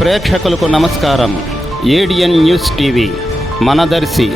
ప్రేక్షకులకు నమస్కారం. ADN news TV మనదర్శి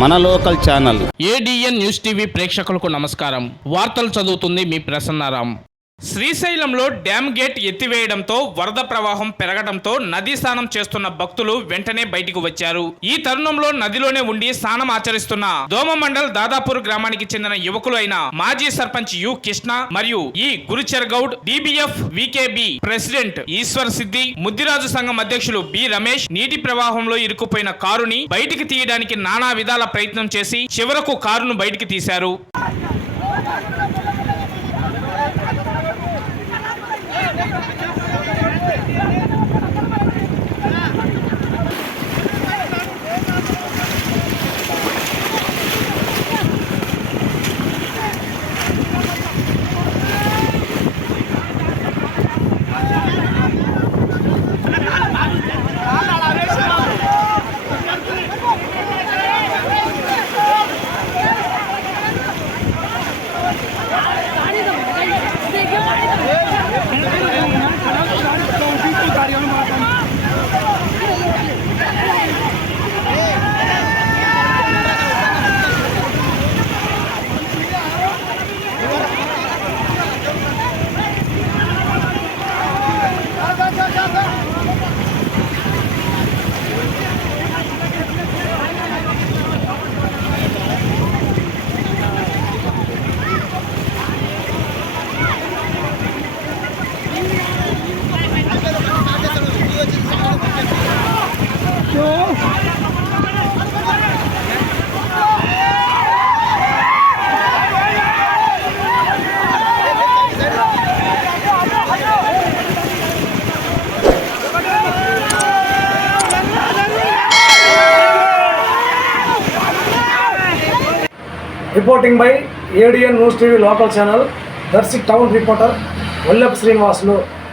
మన local channel. ADN news TV ప్రేక్షకులకు నమస్కారం. వార్తలు చదువుతుంది మీ ప్రసన్నారాం. శ్రీశైలంలో డ్యామ్ గేట్ ఎత్తివేయడంతో వరద ప్రవాహం పెరగడంతో నదీ స్నానం చేస్తున్న భక్తులు వెంటనే బయటకు వచ్చారు. ఈ తరుణంలో నదిలోనే ఉండి స్నానం ఆచరిస్తున్న దోమ మండల్ దాదాపూర్ గ్రామానికి చెందిన యువకులు అయిన మాజీ సర్పంచ్ యు కృష్ణ మరియు ఈ గురుచర్ గౌడ్, డిబిఎఫ్ వికేబి ప్రెసిడెంట్ ఈశ్వర్ సిద్ది, ముద్దిరాజు సంఘం అధ్యక్షులు బి రమేష్ నీటి ప్రవాహంలో ఇరుక్కుపోయిన కారుని బయటికి తీయడానికి నానా విధాల ప్రయత్నం చేసి చివరకు కారును బయటికి తీశారు. Reporting by ADN news TV local channel. Darsi town reporter Vallepu Srinivasulu.